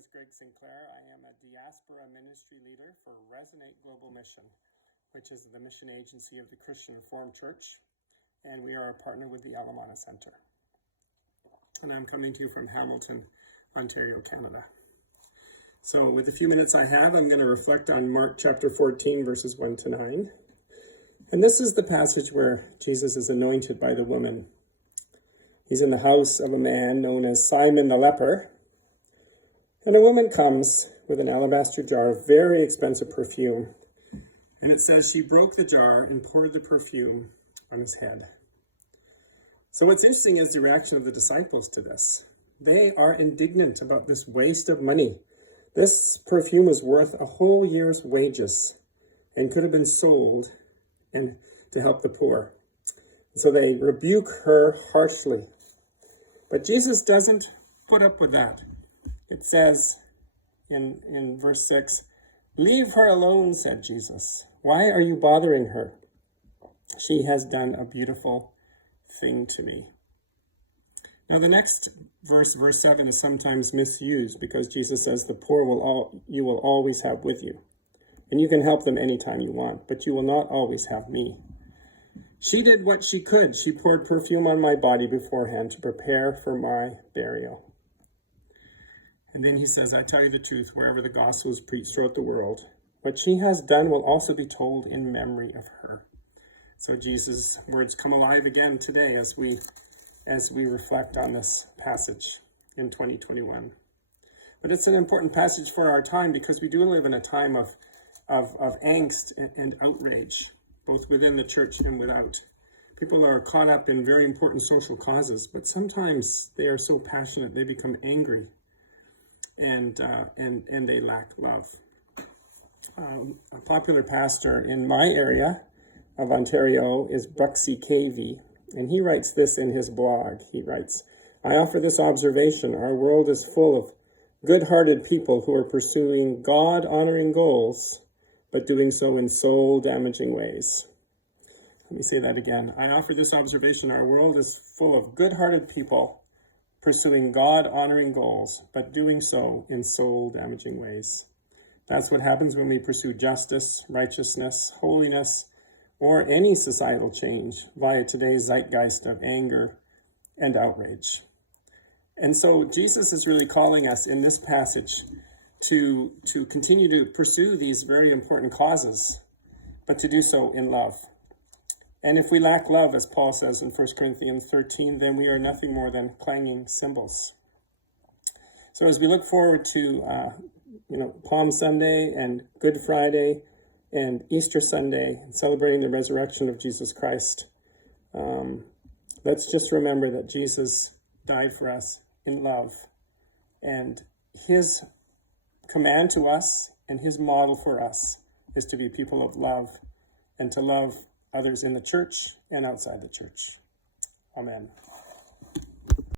is Greg Sinclair. I am a diaspora ministry leader for Resonate Global Mission, which is the mission agency of the Christian Reformed Church, and we are a partner with the Amana Center. And I'm coming to you from Hamilton, Ontario, Canada. So with the few minutes I have, I'm going to reflect on Mark chapter 14, verses 1 to 9. And this is the passage where Jesus is anointed by the woman. He's in the house of a man known as Simon the leper. And a woman comes with an alabaster jar of very expensive perfume. And it says she broke the jar and poured the perfume on his head. So what's interesting is the reaction of the disciples to this. They are indignant about this waste of money. This perfume was worth a whole year's wages and could have been sold and to help the poor. So they rebuke her harshly. But Jesus doesn't put up with that. It says in verse 6, "Leave her alone," said Jesus. "Why are you bothering her? She has done a beautiful thing to me." Now the next verse 7, is sometimes misused because Jesus says the poor you will always have with you. And you can help them anytime you want, but you will not always have me. She did what she could. She poured perfume on my body beforehand to prepare for my burial. And then he says, "I tell you the truth, wherever the gospel is preached throughout the world, what she has done will also be told in memory of her." So Jesus' words come alive again today as we reflect on this passage in 2021. But it's an important passage for our time because we do live in a time of angst and outrage, both within the church and without. People are caught up in very important social causes, but sometimes they are so passionate they become angry and they lack love. A popular pastor in my area of Ontario is Buxy Cavey, and he writes this in his blog. He writes, "I offer this observation. Our world is full of good-hearted people who are pursuing God-honoring goals, but doing so in soul-damaging ways." Let me say that again. I offer this observation. Our world is full of good-hearted people pursuing God-honoring goals, but doing so in soul-damaging ways. That's what happens when we pursue justice, righteousness, holiness, or any societal change via today's zeitgeist of anger and outrage. And so Jesus is really calling us in this passage to continue to pursue these very important causes, but to do so in love. And if we lack love, as Paul says in 1 Corinthians 13, then we are nothing more than clanging cymbals. So as we look forward to Palm Sunday and Good Friday and Easter Sunday, celebrating the resurrection of Jesus Christ, let's just remember that Jesus died for us in love. And his command to us and his model for us is to be people of love and to love others in the church and outside the church. Amen.